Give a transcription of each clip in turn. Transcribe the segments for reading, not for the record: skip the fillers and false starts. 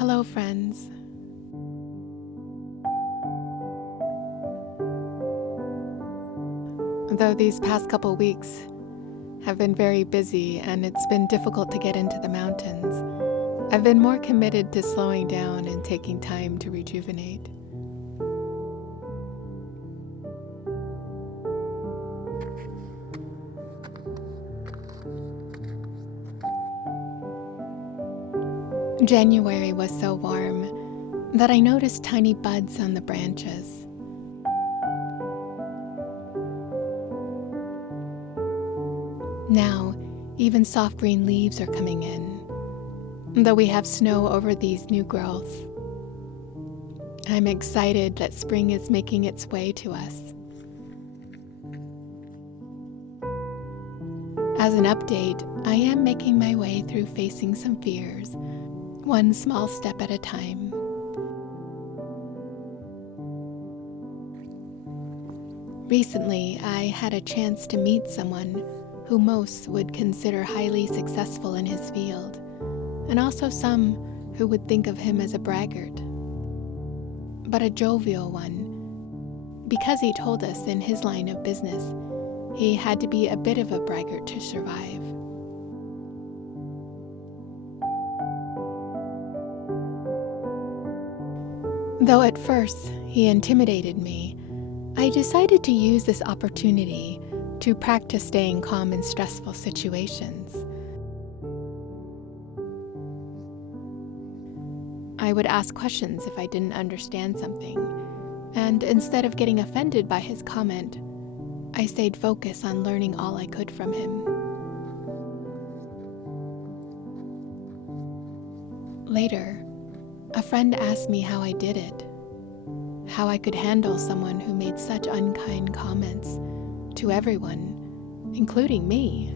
Hello, friends. Though these past couple weeks have been very busy and it's been difficult to get into the mountains, I've been more committed to slowing down and taking time to rejuvenate. January was so warm that I noticed tiny buds on the branches. Now, even soft green leaves are coming in, though we have snow over these new growths. I'm excited that spring is making its way to us. As an update, I am making my way through facing some fears, one small step at a time. Recently, I had a chance to meet someone who most would consider highly successful in his field, and also some who would think of him as a braggart, but a jovial one, because he told us in his line of business he had to be a bit of a braggart to survive. Though at first he intimidated me, I decided to use this opportunity to practice staying calm in stressful situations. I would ask questions if I didn't understand something, and instead of getting offended by his comment, I stayed focused on learning all I could from him. Later, a friend asked me how I did it, how I could handle someone who made such unkind comments to everyone, including me.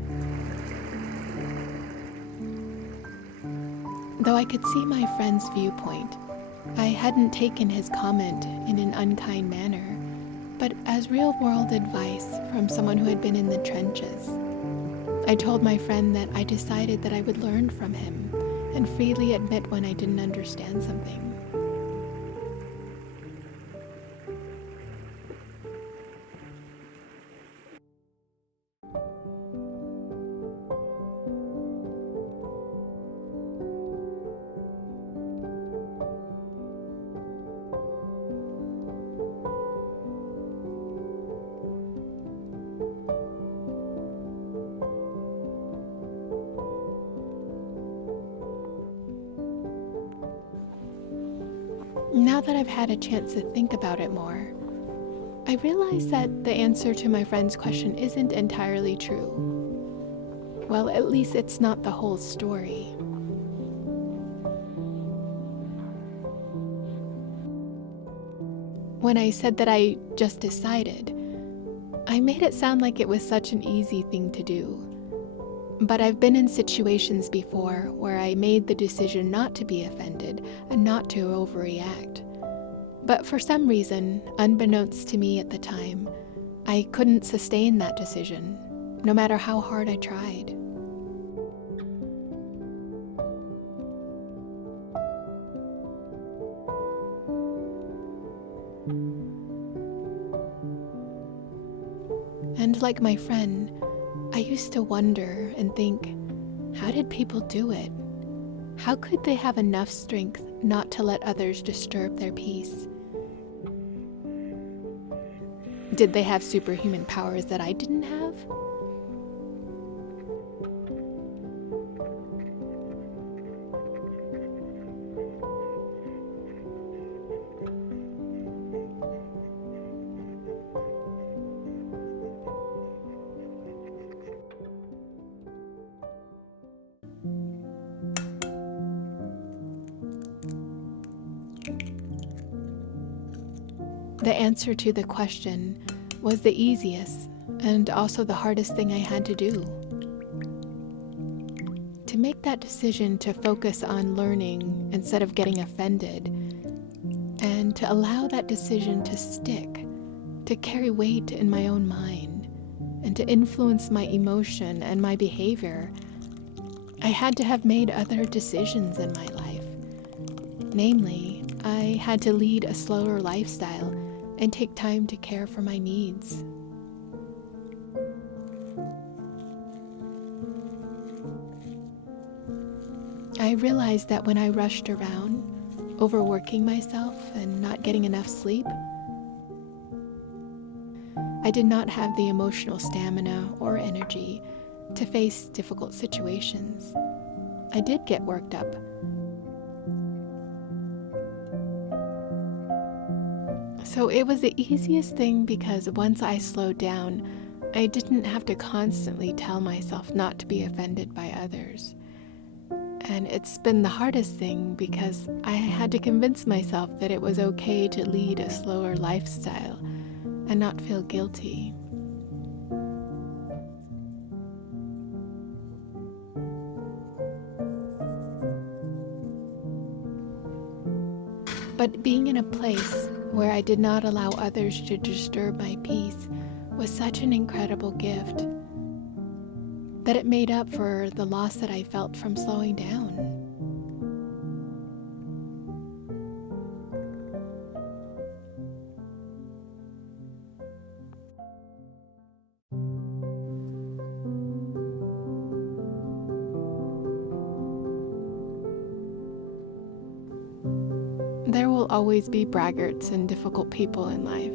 Though I could see my friend's viewpoint, I hadn't taken his comment in an unkind manner, but as real-world advice from someone who had been in the trenches. I told my friend that I decided that I would learn from him and freely admit when I didn't understand something. Now that I've had a chance to think about it more, I realize that the answer to my friend's question isn't entirely true. Well, at least it's not the whole story. When I said that I just decided, I made it sound like it was such an easy thing to do. But I've been in situations before where I made the decision not to be offended and not to overreact. But for some reason, unbeknownst to me at the time, I couldn't sustain that decision, no matter how hard I tried. And like my friend, I used to wonder and think, how did people do it? How could they have enough strength not to let others disturb their peace? Did they have superhuman powers that I didn't have? The answer to the question was the easiest and also the hardest thing I had to do. To make that decision to focus on learning instead of getting offended, and to allow that decision to stick, to carry weight in my own mind, and to influence my emotion and my behavior, I had to have made other decisions in my life. Namely, I had to lead a slower lifestyle and take time to care for my needs. I realized that when I rushed around, overworking myself and not getting enough sleep, I did not have the emotional stamina or energy to face difficult situations. I did get worked up. So it was the easiest thing because once I slowed down, I didn't have to constantly tell myself not to be offended by others. And it's been the hardest thing because I had to convince myself that it was okay to lead a slower lifestyle and not feel guilty. But being in a place where I did not allow others to disturb my peace was such an incredible gift that it made up for the loss that I felt from slowing down. There will always be braggarts and difficult people in life,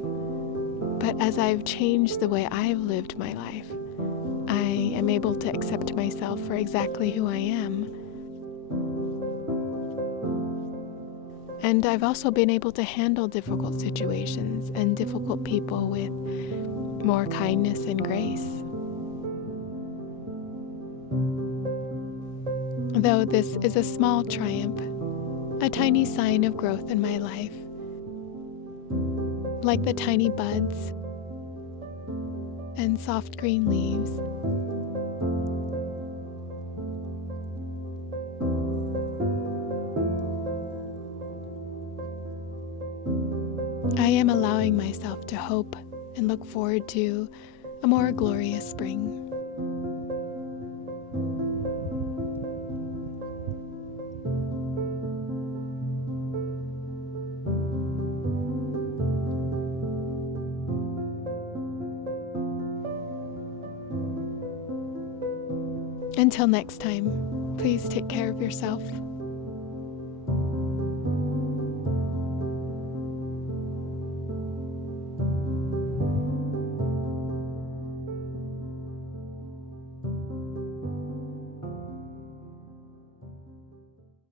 but as I've changed the way I've lived my life, I am able to accept myself for exactly who I am. And I've also been able to handle difficult situations and difficult people with more kindness and grace. Though this is a small triumph, a tiny sign of growth in my life, like the tiny buds and soft green leaves. I am allowing myself to hope and look forward to a more glorious spring. Until next time, please take care of yourself.